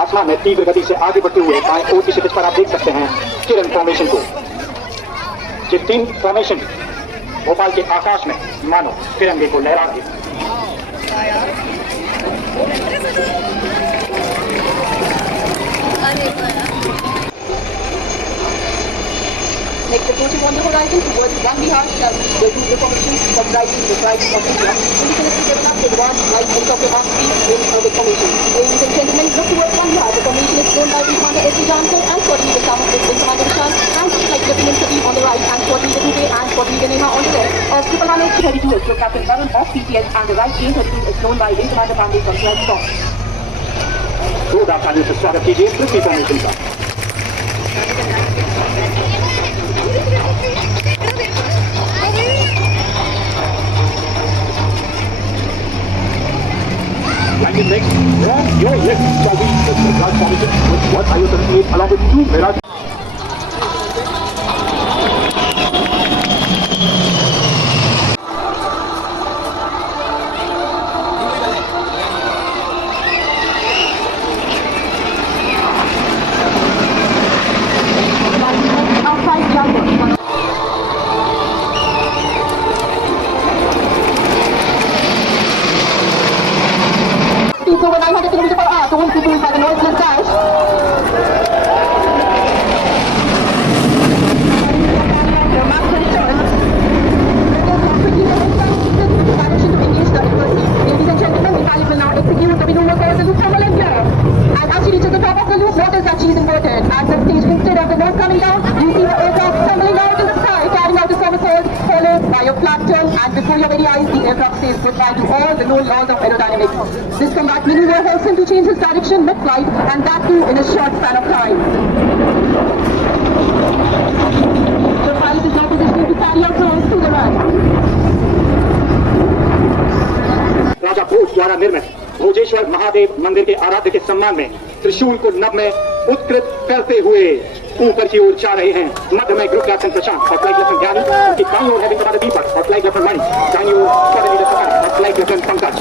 आसमान में तीव्र गति से आगे बढ़ते हुए बाएं ओर की क्षितिज पर आप देख सकते हैं किरण फॉर्मेशन को। ये 3 फॉर्मेशन भोपाल के आकाश में मानो तिरंगे को लहरा रहे हैं। Next, approaching on the horizon towards one BHOPAL, the two formations comprising the rising of India. Indigenous to develop the advanced light and of the army in the formation. Ladies and gentlemen, look towards one BHOPAL. The formation is known by Commander S.C. Janko and Squadron the Summer with Commander Vishal and like Lieutenant Sabir on the right and Squadron Dubey and Squadron Neha on the left. Triple Honor 32 is Captain Varun of PTS and the right team 32 is known by Wing Commander Pandey from Sweden. दो दातानियों से स्वागत कीजिए पृथ्वी formation का। Landing next, your left shall be the large formation with what I will certainly along with 2 Mirage. Over 900 km per hour, so once people by the northwest side. Ladies and gentlemen, the pilot will now execute the maneuver called the loop thermal engine. And as she reaches the top of the loop, notice that she is inverted. As the stage instead of the nose coming down, you see the aircraft tumbling out in the sky, carrying out the somersault, followed by a flat turn, and before your very eyes, the aircraft stays goodbye to all the known laws of aerodynamics. This combat maneuver helps him to change his direction mid-flight, and that too in a short span of time. The pilot is now positioning to carry out turns to the right. राजा भोज द्वारा निर्मित भोजेश्वर महादेव मंदिर के आराध्य के सम्मान में त्रिशूल को नभ में उत्कृत करते हुए ऊपर की ओर जा रहे हैं। मध्य में ग्रुप कैप्टन प्रशांत और फ्लाइट लेफ्टिनेंट ज्ञानी, उनकी दाईं ओर हैविंग कमांडर दीपक और फ्लाइट लेफ्टिनेंट मणि, दाईं ओर स्क्वाड्रन लीडर प्रकाश और flight lieutenant Pankaj.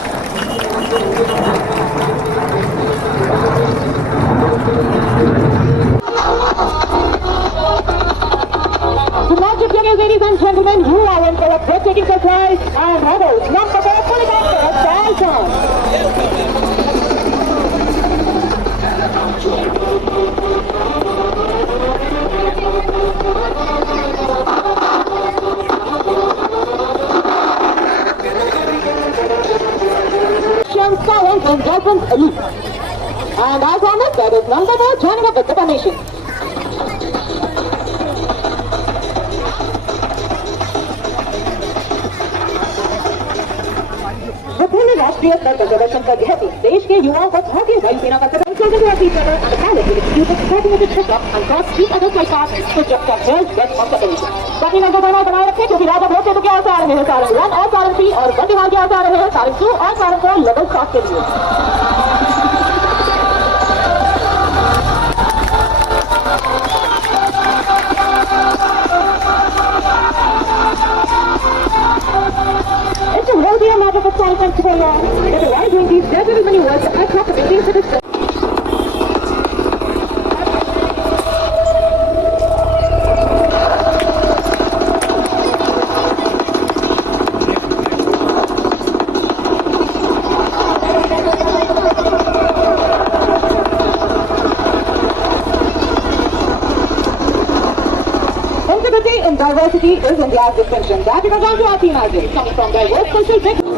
Ladies and gentlemen, you are in for a breathtaking surprise and rebels number 4 pulling out for a trial turn. Science and Dolphins Elite. And as on it, that is number 4 joining up with the formation. विभिन्न राष्ट्रीय स्तर पर प्रदर्शन कर यह team देश के युवाओं को भारतीय वायुसेना का and the pilot will execute the coordinated pickup and cross 3 other flight paths to just a hair's breadth of the area. बाकी नंबर दोनों बनाए रखें क्योंकि राजा भोज से तो क्या आ रहे हैं सारंग 1 और सारंग 3 और बंदीवाल क्या आ रहे हैं सारंग 2 और सारंग 4 लेवल क्रॉस के लिए। It's a real deal matter for flight and for long. If while doing these deadly maneuvers, the aircraft is being to the in diversity is India's distinction. That is down to our team as well, coming from diverse cultural backgrounds.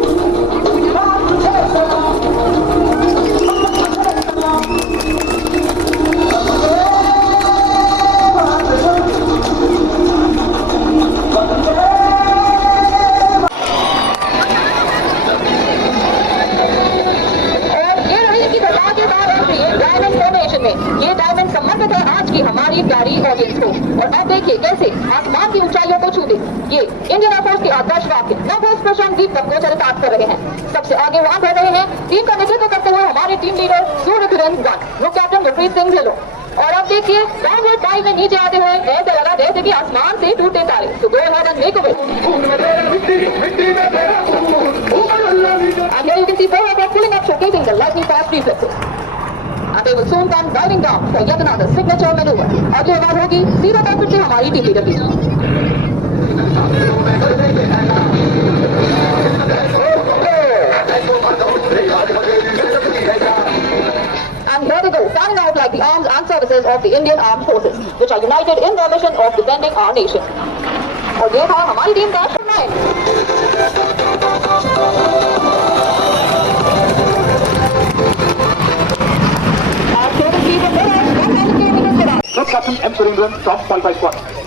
ये diamond संबंधित है आज की हमारी प्यारी audience को। और अब देखिए कैसे आसमान की ऊंचाइयों को छूते ये इंडियन एयरफोर्स के आदर्श वाक्य नवोस प्रशांत दीपक को चरितार्थ कर रहे हैं। सबसे आगे वहां बढ़ रहे हैं टीम का नेतृत्व करते हुए हमारे टीम लीडर सूर्यकिरण ग्रुप कैप्टन गुरप्रीत सिंह ढिल्लों। और अब देखिए डाउनवर्ड डाइव में नीचे आते हुए ऐसे लगा जैसे कि आसमान से टूटे तारे। तो go ahead and make away. And here you can see four aircraft pulling up, showcasing the lightning fast reflexes. and they will soon come diving down for yet another signature maneuver. अगली बार होगी 0 से हमारी टीपीडब्ल्यू. And here they go, standing out like the arms and services of the Indian Armed Forces, which are united in their mission of defending our nation. और ये था हमारी team का Club Captain M. Surendran from Qualified Squad.